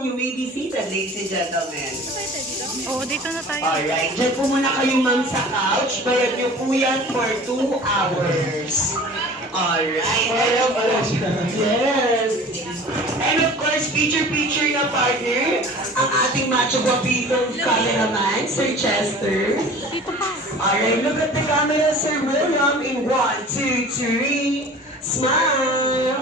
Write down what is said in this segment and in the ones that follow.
You may be seated, ladies and gentlemen. Oo, dito na tayo. Alright, dyan po muna kayo ma'am sa couch. Bayad niyo po yan for 2 hours. Alright. Yes. And of course, picture na partner, ang ating macho guapitong cameraman, Sir Chester. Alright, look at the camera, Sir William, in 1, 2, 3. Smile.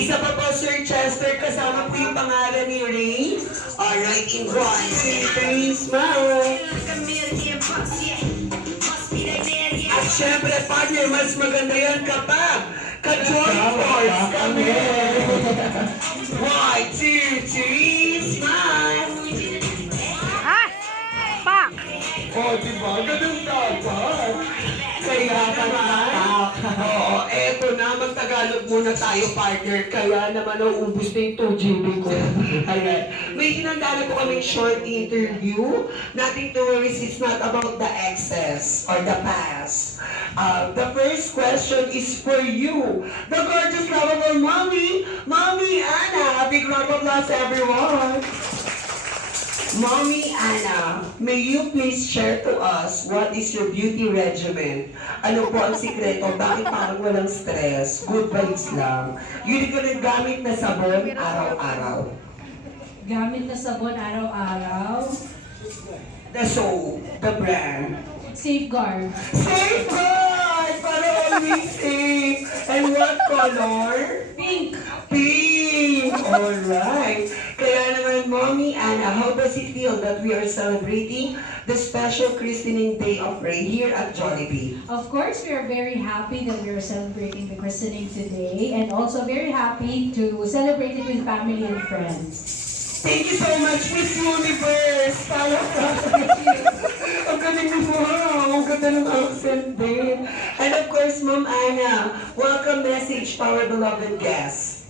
Isa pa po, Sir Chester, kasama po yung pangalan ni Ray. Alright, in 1, 2, 3, smile. At syempre, partner, mas maganda yan kapag ka-join force kami. 1, 2, 3, smile. Ah! Pak! Oh, diba? Ganun dapat. Kaya naman. Oo, eto na, mag-Tagalog muna tayo, partner. Kaya naman nauubos na yung 2 GB ko. Ayan. May hinanda po kaming short interview. Nothing to worry, it's not about the excess or the past. The first question is for you. The gorgeous, lovable mommy, Mommy Anna. Big round of applause, everyone. Mommy Anna, may you please share to us what is your beauty regimen? Ano po ang sikreto? Bakit parang walang stress? Good vibes lang. Yun ka rin gamit na sabon araw-araw. Gamit na sabon araw-araw. The soap, the brand. Safeguard. Safeguard! Para always safe. And what color? Pink. Pink! Alright. Kaya naman, Mommy Anna, how does it feel that we are celebrating the special christening day of Ray here at Jollibee? Of course, we are very happy that we are celebrating the christening today and also very happy to celebrate it with family and friends. Thank you so much, Miss Universe! Ang galing mo! Ang ganda ng accent din. And of course, Ma'am Anna, welcome message for our beloved guests.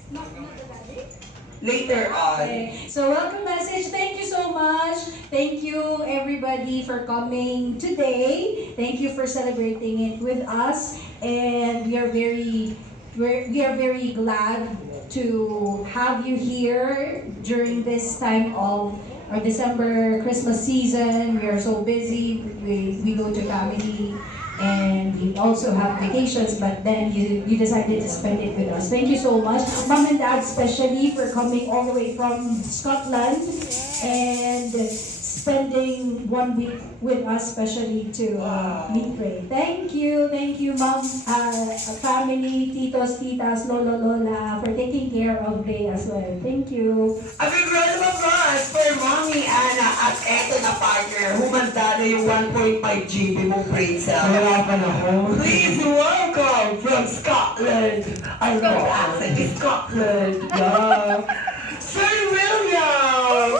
Later on. Okay. So welcome message. Thank you so much. Thank you everybody for coming today. Thank you for celebrating it with us. And we are very glad to have you here during this time of our December Christmas season. We are so busy. We go to family and we also have vacations, but then you decided to spend it with us. Thank you so much, Mom and Dad, especially for coming all the way from Scotland and spending 1 week with us, especially to meet Ray. Thank you, Mom, family, titos, titas, lolo, lola, for taking care of Ray as well. Thank you. A big round of applause for Mommy Anna at eto na partner, humanda na yung 1.5 GB mong brain cell. Hirapan ako. Please welcome from Scotland. I know the accent is Scotland. Yeah. Sir William!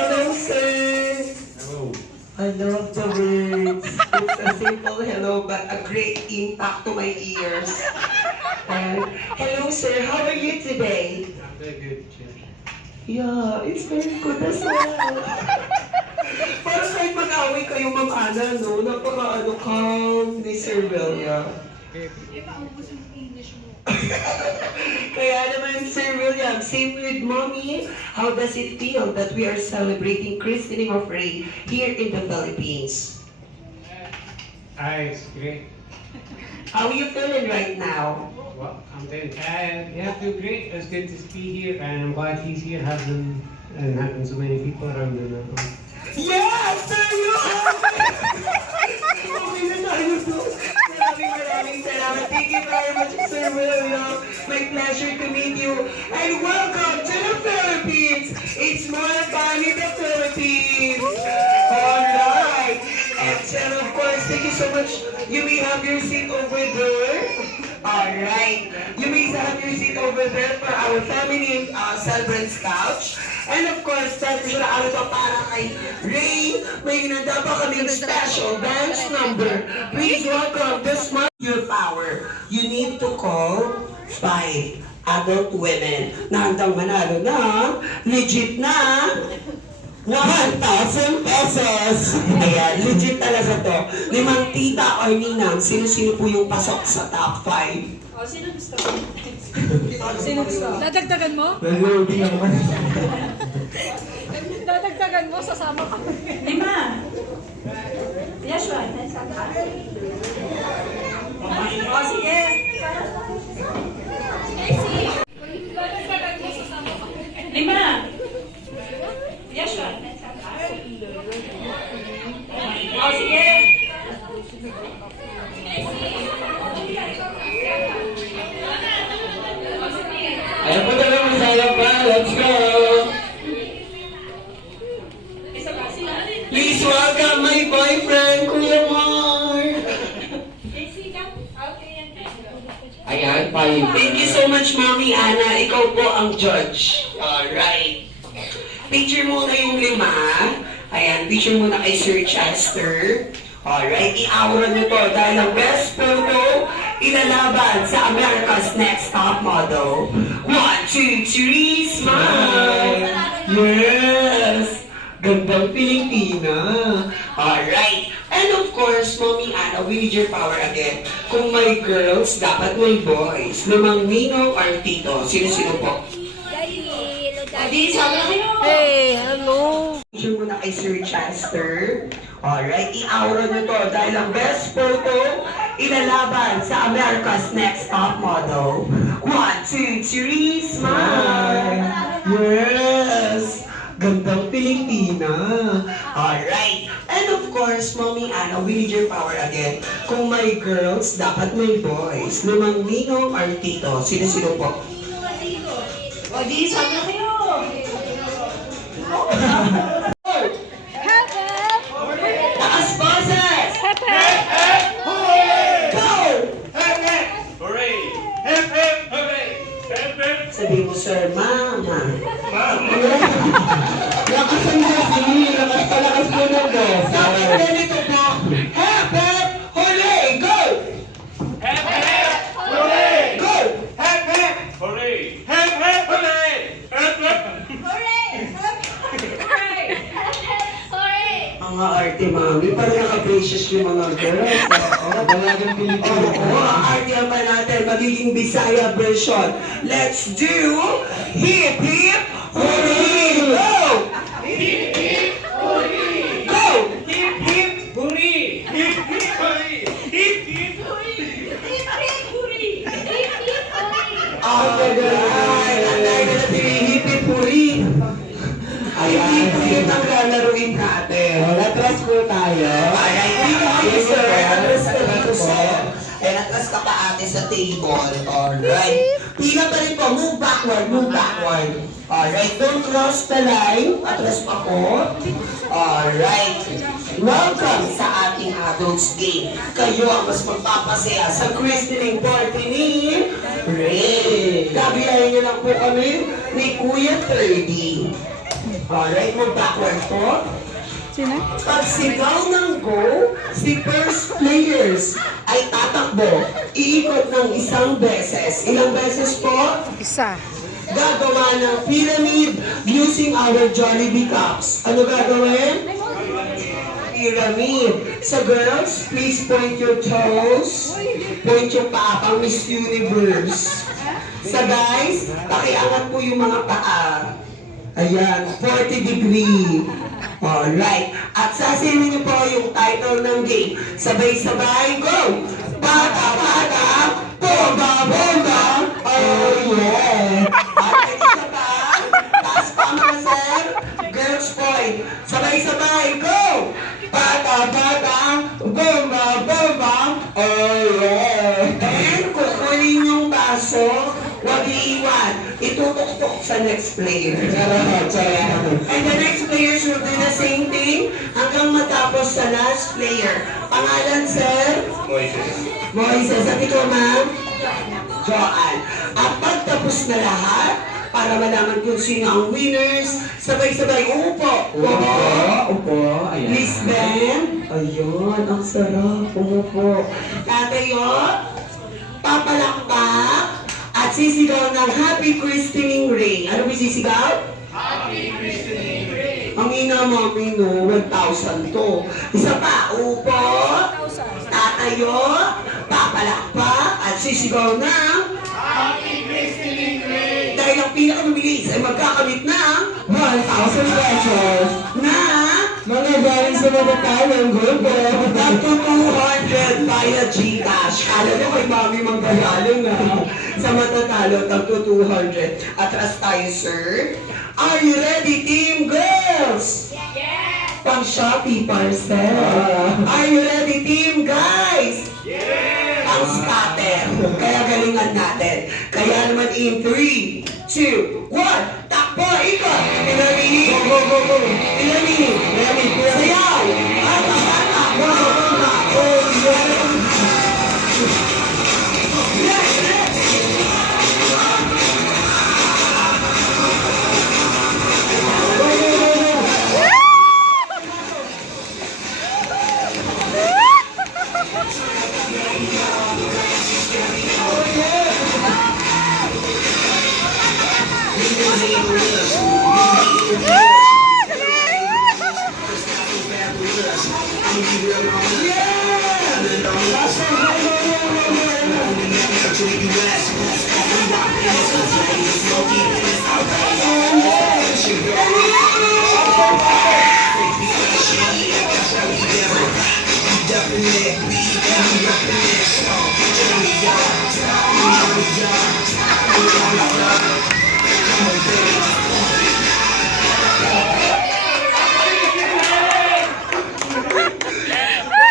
Hello, sir. Hello. I love the words. It's a simple hello, but a great impact to my ears. Hello, sir. How are you today? I'm very good, Chair. Yeah, it's very good as well. Parang kahit mag-away kayo, Ma'am Ana, no? Napaka calm ni Sir William. Kaya naman, Sir William, same with Mommy, how does it feel that we are celebrating christening of Ray here in the Philippines? It's great. How are you feeling right now? Well, I'm doing yeah, I feel great. It's good to be here, and I'm glad he's here, having so many people around him. Yes, Sir William! Okay na tayo to. Maraming salamat. Thank you very much, Sir William. My pleasure to meet you. And welcome to the Philippines. It's more fun in the Philippines. Alright. And of course, thank you so much. You may have your seat over there. Alright. You may have your seat over there for our family celebrants couch. And of course, dahil siya na to para kay Ray, may hinanda pa kaming special dance number. Please welcome the Smart Your Power. You need to call 5 adult women na handang manalo na, legit na, 1,000 pesos. Ayan, legit talaga to. Limang tita or ninang, sino-sino po yung pasok sa top 5? Sino gusto ko? Sino gusto? Dadagdagan mo? Nag-loading ako kanina. Dadagdagan mo, sasama ka. Lima. Yashua, nasa ka? O, sige. Lima. Yashua, nasa ka? O, sige. Ayan po talaga, masaya pa. Let's go! Please welcome my boyfriend, Kuya Mark! Ayan, fine. Thank you so much, Mommy Ana. Ikaw po ang judge. Alright. Picture muna yung 5. Ayan, picture muna kay Sir Chester. Alright, i-aura nyo to dahil ang best photo ilalaban sa America's Next Top Model. 1, 2, 3, smile! Yes! Gandang Pilipina! Alright. And of course, Mommy Ana, we need your power again. Kung may girls, dapat may boys. Lumang Nino or Tito. Sino-sino po? Adi, sabi na kayo. Hey, hello. Picture muna kay Sir Chester. Alright, i-aura nyo to dahil ang best photo ilalaban sa America's Next Top Model. 1, 2, 3, smile! Yes! Gandang Pilipina! Alright. And of course, Mommy Ana, we need your power again. Kung may girls, dapat may boys. Lumang Nino or Tito. Sino-sino po? Adi, sabi na kayo. Help, help. Taas boses! Go! Sabi mo, Sir, Mama. Lakasan mo si! Lakas mo ng boss! Sabi ganito po. Hep, hep, hooray! Go! Go! Mga arte, Mami. Parang naka-braces yung mga girls. Oo. Dalagang Pilipina! Oo, ang arte naman natin, magiging Bisaya version. Let's do hip hip hooray! Go! Go! Alright! Ang dahil na natin hip hip hooray! Ayan, yun ang lalaruin natin. Latras po tayo. Alright, dito kayo, sir. Atras ka dito, sir. And atras ka pa ate sa table. Alright. Pila pa rin po. Move backward, move backward. Alright, don't cross the line. Atras pa po. Alright. Welcome sa ating adults game. Kayo ang mas magpapasaya sa christening party ni Ray. Gabiyahin niyo lang po kami ni Kuya 30. Alright, move backward po. Sino? Pag sigaw ng go, si first players ay tatakbo. Iikot ng isang beses. Ilang beses po? Isa. Gagawa ng pyramid using our Jollibee cups. Ano gagawin? Pyramid. So girls, please point your toes. Point yung paa pang Miss Universe. Sa guys, pakiangat po yung mga paa. Ayan, 40 degree. Alright. At sasabihin niyo po yung title ng game. Sabay-sabay, go! Bata, bata, bomba, bomba, oh yeah! At may isa pa, taas pa mga sir, girls point. Sabay-sabay, go! Bata, bata, bomba, bomba, oh yeah! And kukunin yung baso, huwag iiwan. Itutok-tok sa next player. And the next players will do the same thing hanggang matapos sa last player. Pangalan, sir? Moises. At ikaw, ma'am? Joanne. At pagtapos na lahat, para malaman kung sino ang winners, sabay-sabay, umupo. Upo. Ayan. Please, Ben. Ayun, ang sarap. Umupo. Tatayo. Papalakpak. At sisigaw ng Happy Christening Ray. Ano ba sisigaw? Happy Christening Ray. Ang ina mo, 1,000 to. Isa pa, upo. Tatayo. Papalakpak. At sisigaw ng Happy Christening Ray. pinakamabilis ay magkakamit ng 1,000 pesos na mga galing sa matatalong grupo. Up to 200 via Gcash. Kala nyo kay Mami manggagaling sa matatalo, up to 200. Atras tayo, sir. Are you ready, team girls? Yes! Pang Shopee parcel. Are you ready, team guys? Yes! Pang scatter. Kaya galingan natin. Kaya naman in 3, 2, 1, takbo, ikot! Ilami! Go, go, go, go! Ilami! Ilami! Sayaw! Bata, bata! Bata, bata! Oh, yes, yes!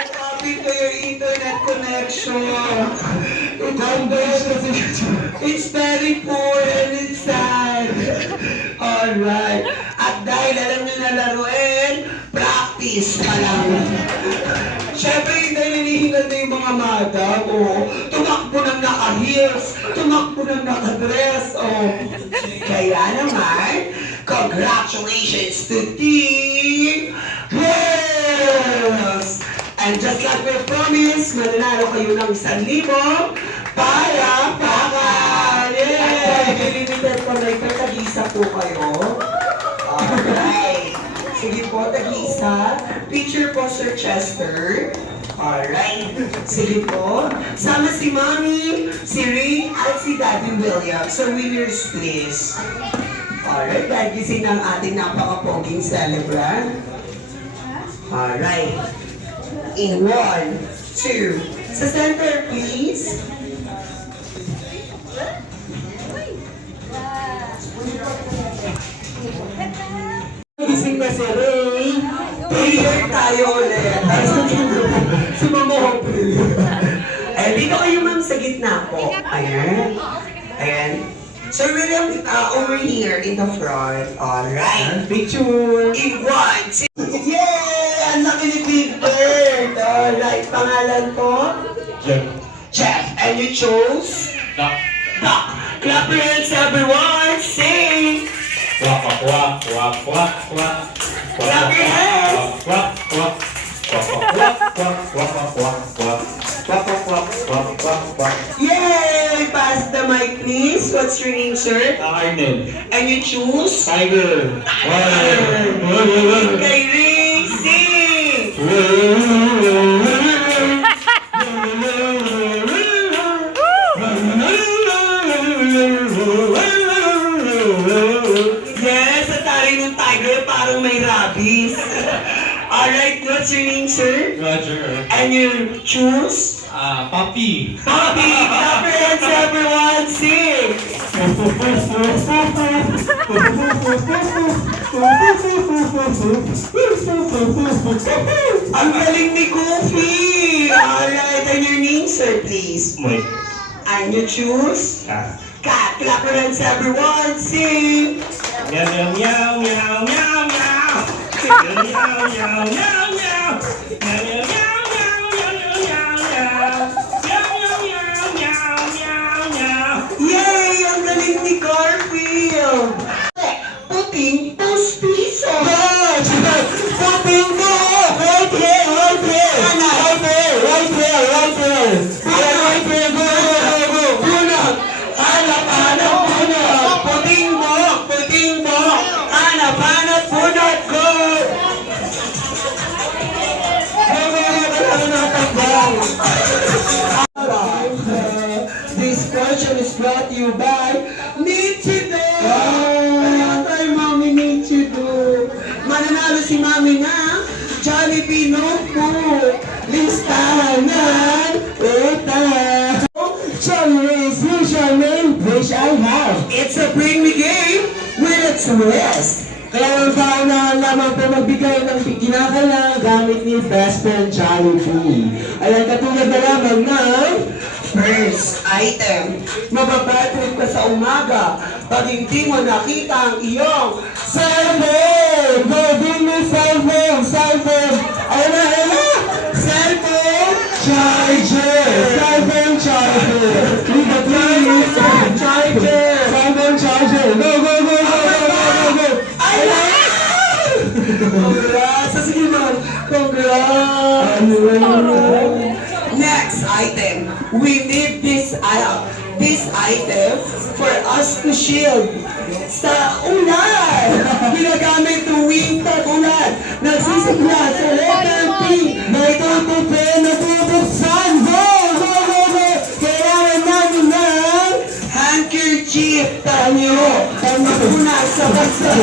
Copy to your internet connection. It's very poor and it's sad. Alright. At dahil alam nyo na laruin, practice pa lang. Siyempre, hindi nanihingal na yung mga madam. Tumakbo ng naka-heels, tumakbo ng naka-dress. Kaya naman, congratulations to Team Girls! And just like we promised, mananalo kayo ng 1,000 para pakal! Yay! Limited collector, tag-isa po kayo. Alright. Sige po, tag-isa. Picture po, Sir Chester. Alright. Sige po. Sama si Mommy, si Ray, at si Daddy William. So, winners, please. Alright, dahil gising ng ating napaka-poging celebrant. Alright. In 1, 2. Sa center, please. Gising na si Ray. Prayer tayo ulit. Si Mama Hope. Eh, dito kayo ma'am sa gitna po. Ayan. Ayan. Sir William, over here in the front. Alright. Picture. In 1, 2. Yay! Ang laki ni Big Bird. Alright. Pangalan po? Jeff. Jeff. And you chose? Duck. Duck. Clap your hands, everyone. Sing. Quack, quack, quack, quack, quack. Clap your hands. Quack, quack. Quack, quack, quack, quack, quack, quack. Quack, quack, quack, quack, quack, quack. Yay! Pass the mic, please. What's your name, sir? Arnold. And you choose? Tiger. Kay Ring, sing! Yes, at tayo ng tiger parang may rabies. Alright, what's your name, sir? Roger. And you choose? Puppy. Bobby! Clap your hands, everyone! Sing! Ang galing ni Goofy! Alright, and your name, sir, please? Mike. And you choose? Cat. Cat! Clap your hands, everyone! Sing! Meow, meow, meow, meow, meow, meow. Meow, meow, meow, meow, meow. Meow, meow, meow, meow, meow, meow, meow. Meow, meow, meow, meow, meow, meow. Yay! Ang galing ni Garfield! Puting puspiso! Puting mo! Right here! Right here! Right here! Right here! Right here! Right here! Go! Go! Go! Punot! Hanap! Hanap! Punot! Puting mo! Puting mo! Hanap! Hanap! Punot! Go! Pilipino po. Listahan ng utang. Chinese username which I have. It's a bring me game with a twist. Kaya ang paunahan lamang po magbigay ng kinakailangan gamit ni Best Friend Jollibee. Ayan, katulad na lamang ng first item. Mababatrip ka sa umaga pag hindi mo nakita ang iyong cellphone. Gawin mo cellphone, cellphone. Ayan na. Cellphone charger. Cellphone charger. Cellphone charger. Cellphone charger. Go, go, go, go, go, go, go. Ayan! Congrats! Sige man. Congrats! Next item. We need this item for us to shield sa ulan. Ginagamit tuwing tag-ulan. Nagsisimula sa letter P. May tutupi na bubuksan. Go! Go! Go! Go! Kailangan namin ng handkerchief. Tayo. Pangmuna sa basa.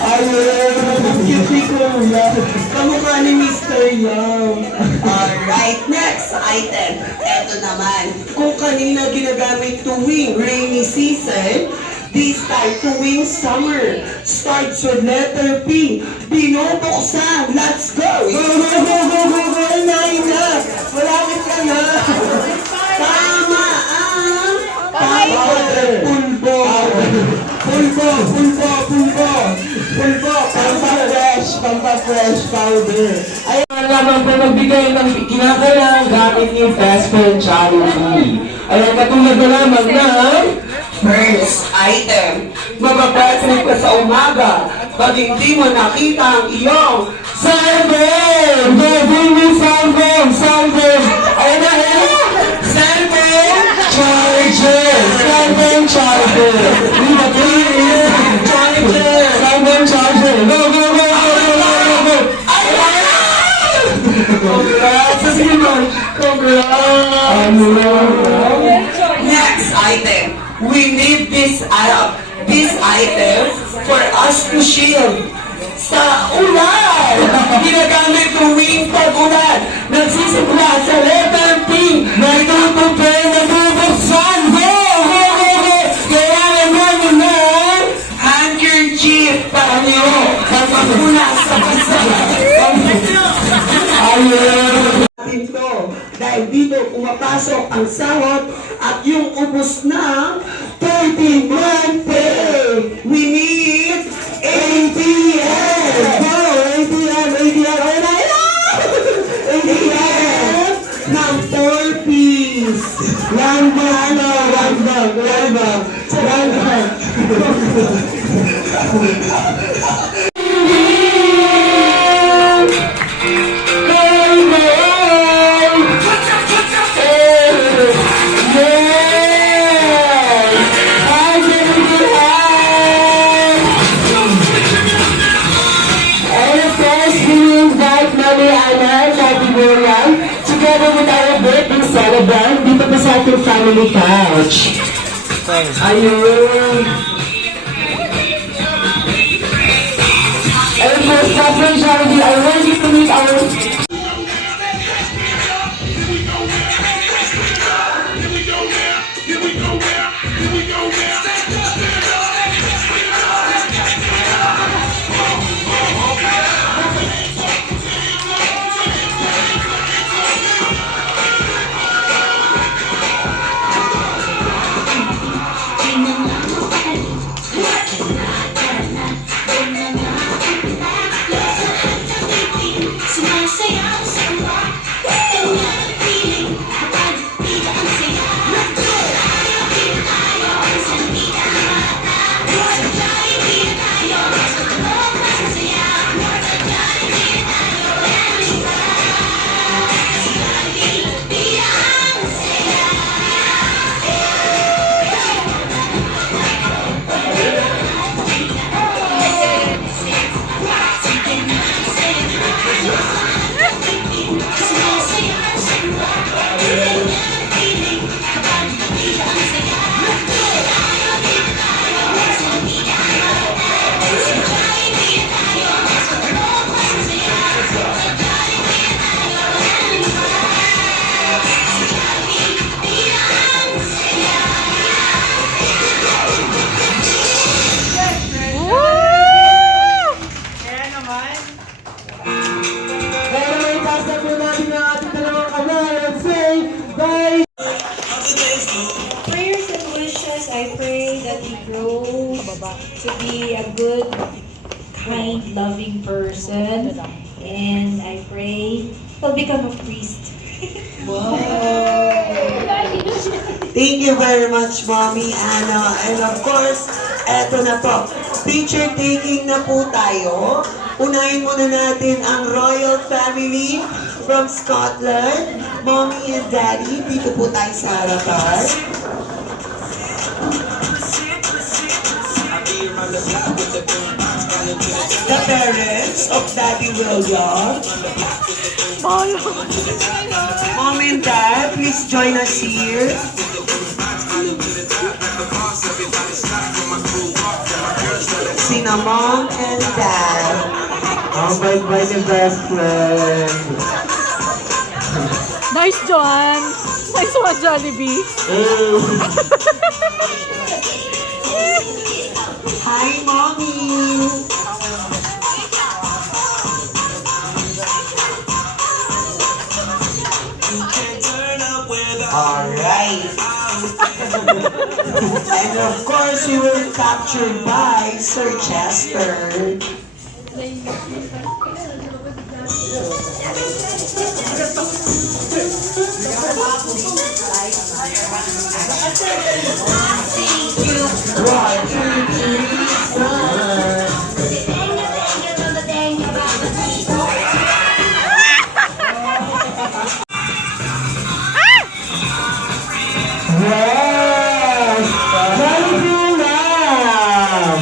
Ayun. Ang cute ni Kuya. Kamukha ni Mr. Young. Alright, next item. Ito naman. Kung kanina ginagamit tuwing rainy season, this time tuwing summer. Starts with letter P. Binubuksan. Let's go! Go, go, go, go, go, go! Ina! Malapit ka na! Tama ang powder. Pulbo. Pulbo, pulbo, pulbo. Pulbo, pampa-fresh powder. Ayun lamang po magbigay ng kinakailangan gamit ni Best Friend Jollibee. Ayan, katulad na lamang ng first item. Mababatrip ka sa umaga pag hindi mo nakita ang iyong cellphone. Gawin mo cellphone, cellphone. Ayan na, cellphone charger. Cellphone charger. Charger. Cellphone charger. Go, go, go, go, go, go, go. Ayan! Congrats! Sige man. Congrats! Next item. We need this item for us to shield sa ulan. Ginagamit tuwing tag-ulan. Nagsisimula sa letter P. May tutupi na bubuksan. Go! Go! Go! Go! Kailangan namin ng handkerchief. Tayo. Pagmamuna sa basa. Ayun. Ito, dahil dito pumapasok ang sahod at yung ubos ng 30-month pay. We need ATM. Go, ATM, ATM. ATM ng 4-piece. One bag. Together with our birthday celebrant dito pa sa ating family couch. Ayun. And for Stephen Jollibee, I want you to meet our... Sumasaya I pray that he grows to be a good, kind, loving person. And I pray he'll become a priest. Thank you very much, Mommy Anna. And of course, eto na po. Picture taking na po tayo. Unahin muna natin ang royal family from Scotland. Mommy and Daddy, dito po tayo sa harapan. The parents of Daddy William. Mom and Dad, please join us here. Sina Mom and Dad. Ang bait-bait ni best friend. Nice, John. Nice one, Jollibee. Hi, Mommy. Alright. And of course, we were captured by Sir Jasper. Yes! Jollibee ma'am!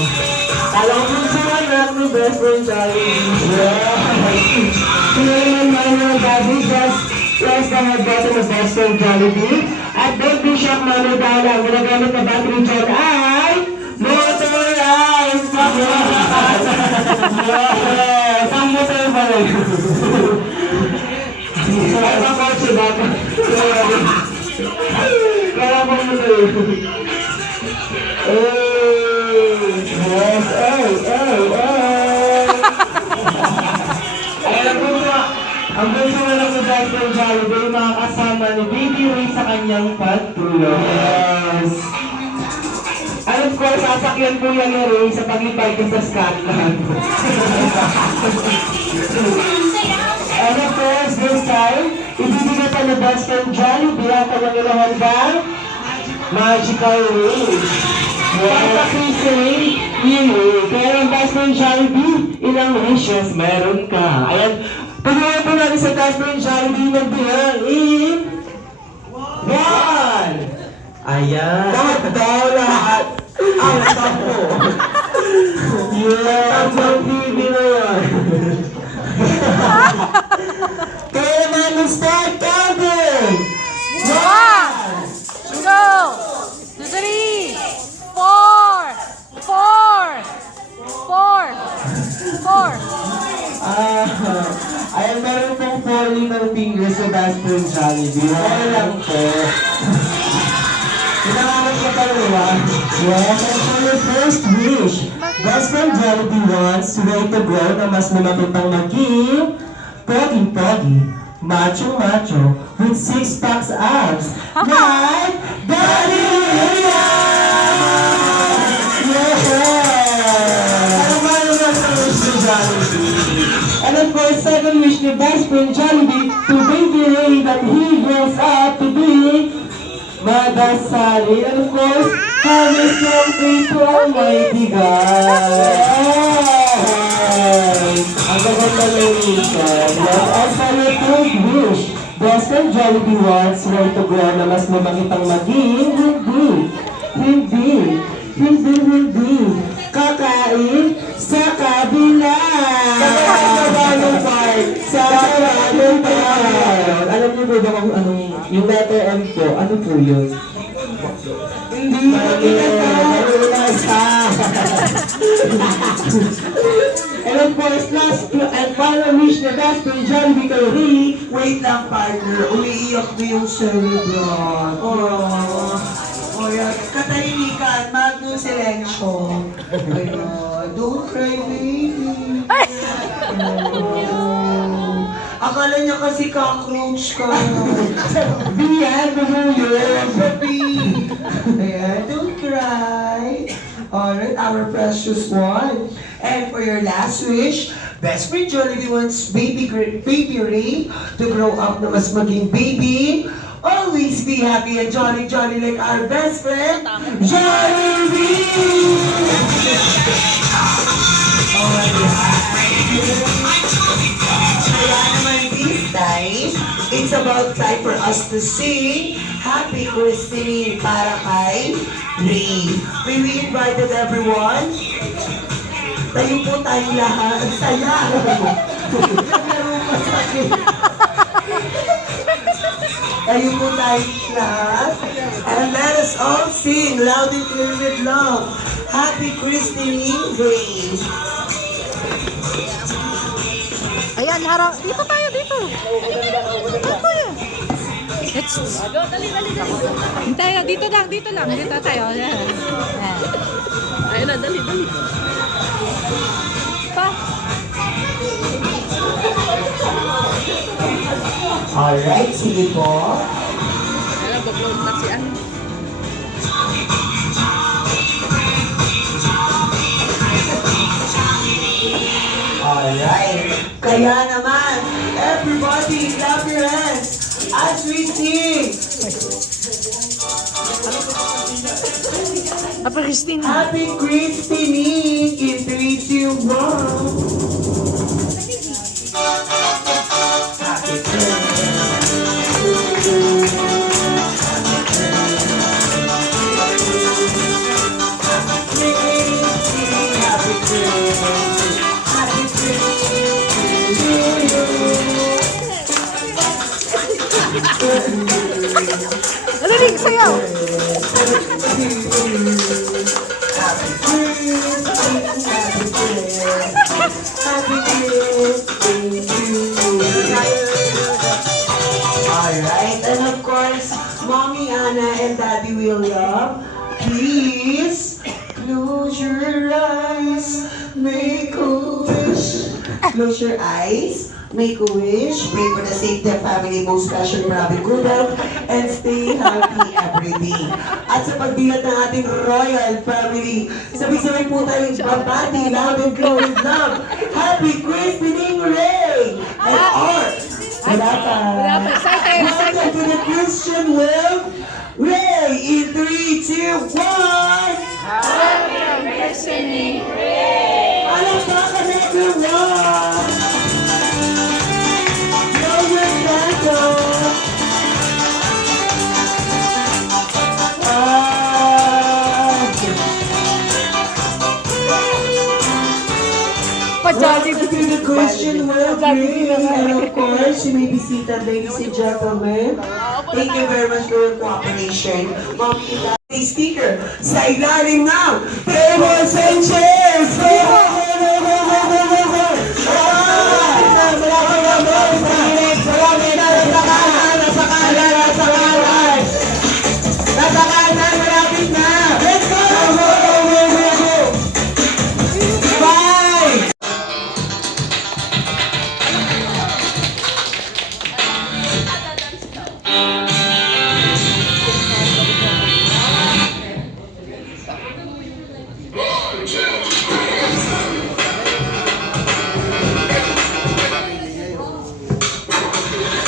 Alam mo sa anak ni best friend Jollibee. Yes! Sino naman mga daddy, just press the head button of best friend Jollibee. At don't be shocked, Mano Dala. Ang ginagamit na battery dyan ay motorized! Yes! Ang motor ba rin? Ay, mga kotse ba? Kaya mo mo ito. Yes, ang gusto mo lang sa best friend Jollibee, mga kasama ni Baby Ray sa kanyang pagtulog. Yes. And of course, sasakyan po yan ni Ray sa paglipay ko sa Scotland. And of course, this time, ibibigay pa ni best friend Jollibee ang kanyang ilawang bang Magical Ray. Pagkakisi Ray, yun Ray. Pero ang best friend Jollibee, ilang wishes meron ka. Ayan, pagkakas po natin sa best friend Jollibee nagbilang in 1. Ayan. Lahat daw, lahat. Ang tapo. Yeah, ang TV na yan. Kaya naman start counting. 1, 2, 3, 4, 4. Ayan, meron pong falling ng fingers sa best friend Jollibee. Okay lang po. Pinangalan ka pa rin ba? Yes, and for your first wish, best friend Jollibee wants Ray to grow na mas lumaki pang maging pogi-pogi, macho-macho, with 6-pack abs, like Daddy William! Yes! Ano na sa wish ni Jollibee? And of course, second wish ni best friend Jollibee to Baby Ray that he grows up to be Madasali. And of course, promise from faith to Almighty God. Ang gaganda na yung mission. As for your third wish, best friend Jollibee wants Ray to grow na mas lumaki pang maging hindi kakain sa kabila. Sa kabanong part. Sa kabanong part. Alam niyo ba kung anong yung letter M po? Ano po yun? Hindi sa. And of course, last and final wish na best friend Jollibee kay Ray. Wait lang, partner. Umiiyak na yung cerebral. Oh, yan. Katahimikan. Magno silencio. Ayan. Don't cry, baby. Akala niya kasi cockroach ka. Biyan, bumulong. Baby. Ayan. Don't cry. Alright, our precious one. And for your last wish, best friend Jollibee wants baby Ray to grow up na mas maging baby. Always be happy and jolly like our best friend, Jollibee! Kaya naman this time, it's about time for us to sing Happy Christmas para kay Ray. May we invited everyone? Tayo po tayong lahat. Ang saya! Naglaro pa sa akin. Tayo po tayong lahat. And let us all sing loud and clear with love. Happy Christmas Day! Ayan, harap. Dito tayo, dito. Dito tayo. Tayo, dito lang. Dito tayo. Ayan. Ayun na, dali. Pa. Alright, sige po. Ayan, bablog na si ano. Alright. Kaya naman, everybody clap your hands as we sing Apa, Christine? Happy Christmas in 3, 2, 1. Happy Dali, sayaw. Alright, and of course, Mommy Anna and Daddy William, please close your eyes, make a wish. Close your eyes, make a wish, pray for the safety of family, most special maraming good health, and stay happy every day. At sa pagbilat ng ating royal family, sabay-sabay po tayong babati, loud and clear with love. Happy Christmas, Ray! And ours! Wala pa. Excited. Welcome to the Christian world. Ray, in 3, 2, 1. Happy Christmas. Palakpakan everyone. Blow your candles. Welcome to the Christian world, Ray. And of course, you may be seated, ladies and gentlemen. Thank you very much for your cooperation. Mommy, a speaker sa ilalim ng tables and chairs. Nasa kanan, malapit na. Let's go! Bye!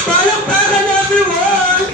Palakpakan everyone!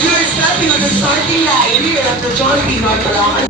You're stepping on the starting line here at the Jollibee North Caloocan